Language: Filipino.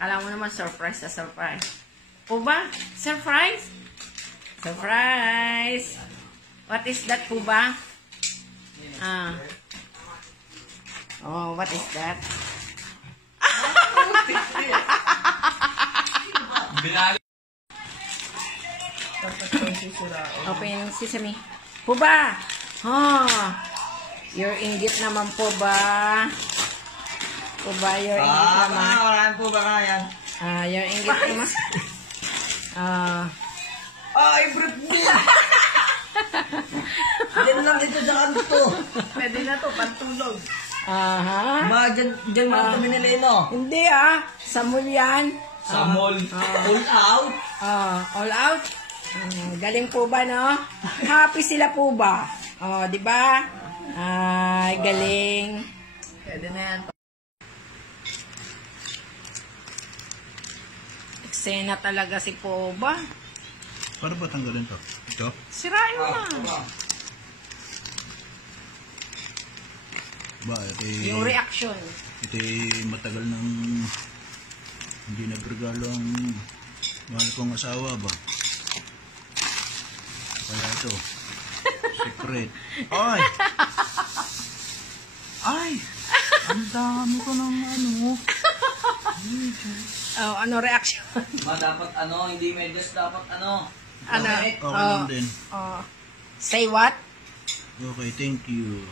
Kala mo naman surprise sa surprise. Puba? Surprise? Surprise! What is that, Puba? Oh, what is that? Open sesame. Puba! Oh, your inggit naman, Puba. Puba, your inggit naman. Wala po ba yan? Your inggit naman. Ay, birthday! Diyan lang dito sa kanto. Pwede na to, pantulog. Diyan lang kami nilino. Hindi sa mall yan. Sa mall. All out. All out. Galing po ba, no? Happy sila po ba? Di ba? Ay, galing. Pwede na yan. Eksena talaga si Poba. Paano ba tanggalin to? Ito? Sirain mo na. Ba, ito Yung reaction. ito matagal nang hindi nagregalo ang mahal kong asawa ba? Kaya ito. Secret. Ay! Ay! Ang dami ko ng ano. Ano reaction? Dapat hindi medyas, dapat Ano? Okay lang din. Say what? Okay, thank you.